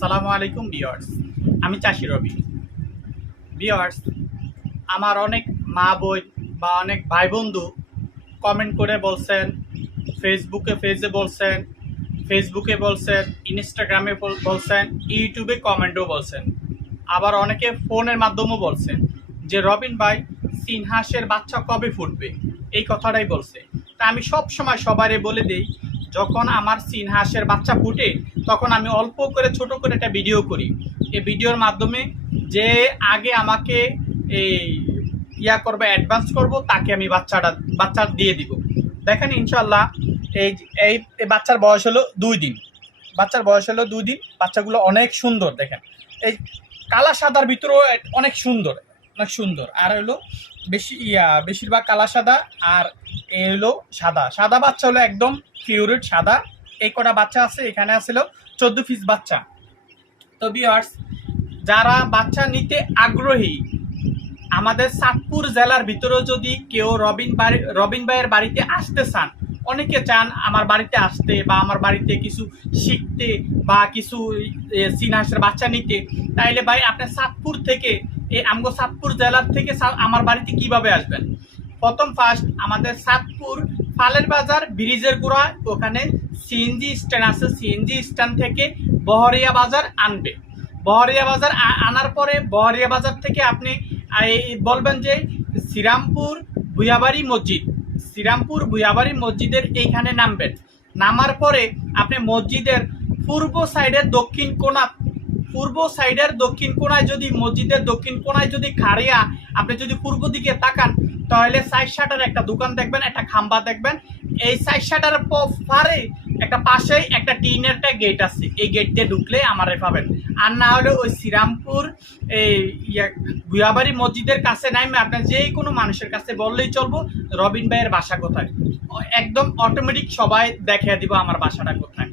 সালামু আলাইকুম বিয়ার্স আমি চাষি রবি। বিয়ার্স আমার অনেক মা বোন বা অনেক ভাই বন্ধু কমেন্ট করে বলছেন ফেসবুকে পেজে বলছেন ফেসবুকে বলছেন ইনস্টাগ্রামে বলছেন ইউটিউবে কমেন্টও বলছেন। আবার অনেকে ফোনের মাধ্যমেও বলছেন যে, রবিন ভাই সিনহাসের বাচ্চা কবে ফুটবে? এই কথাটাই বলছে। তা আমি সব সময় সবারে বলে দিই যখন আমার সিনহাসের বাচ্চা ফুটে, তখন আমি অল্প করে, ছোট করে একটা ভিডিও করি। এই ভিডিওর মাধ্যমে যে আগে আমাকে এই ইয়া করবে অ্যাডভান্স করব, তাকে আমি বাচ্চাটা, বাচ্চা দিয়ে দিব। দেখেন ইনশাল্লাহ এই এই বাচ্চার বয়স হলো দুই দিন। বাচ্চার বয়স হলো দুই দিন, বাচ্চাগুলো অনেক সুন্দর, দেখেন। এই কালা সাদার ভিতরেও অনেক সুন্দর অনেক সুন্দর। আর হলো বেশি, ইয়া, বেশিরভাগ কালা সাদা আর এ হলো সাদা। সাদা বাচ্চা হলো একদম কিউরেট সাদা। এই কটা বাচ্চা আছে, এখানে আসলো চোদ্দ পিস বাচ্চা। তো বিয়ার্স যারা বাচ্চা নিতে আগ্রহী, আমাদের সাতপুর জেলার ভিতরেও যদি কেউ রবিন বাড়ি, রবিন ভাইয়ের বাড়িতে আসতে চান, অনেকে চান আমার বাড়িতে আসতে বা আমার বাড়িতে কিছু শিখতে বা কিছু সিনহাসের বাচ্চা নিতে, তাইলে ভাই আপনি সাতপুর থেকে, এই আমগো সাতপুর জেলার থেকে আমার বাড়িতে কীভাবে আসবেন? প্রথম ফার্স্ট আমাদের সাতপুর ফালের বাজার, ব্রিজের গোড়া, ওখানে সিএনজি স্ট্যান্ড আছে। সিএনজি স্ট্যান্ড থেকে বহরিয়া বাজার আনবে। বহরিয়া বাজার আনার পরে বহরিয়া বাজার থেকে আপনি বলবেন যে শ্রীরামপুর ভুয়াবাড়ি মসজিদ। শ্রীরামপুর ভুয়াবাড়ি মসজিদের এইখানে নামবেন। নামার পরে আপনি মসজিদের পূর্ব সাইডের দক্ষিণ কোণা পূর্ব সাইডের দক্ষিণ কোণায় যদি, মসজিদের দক্ষিণ কোণায় যদি খাড়িয়া আপনি যদি পূর্ব দিকে তাকান, তাহলে সাইড শাটার একটা দোকান দেখবেন, একটা খাম্বা দেখবেন। এই সাইড শাটারের পারে একটা পাশেই একটা টিনের একটা গেট আছে। এই গেট দিয়ে ঢুকলে আমারে পাবেন। আর না হলে ওই শ্রীরামপুর, এই গুয়াবাড়ি মসজিদের কাছে নাইমে আপনার যে কোনো মানুষের কাছে বললেই চলবো, রবিন ভাইয়ের বাসা কোথায়? একদম অটোমেটিক সবাই দেখিয়ে দিব আমার বাসাটা কোথায়।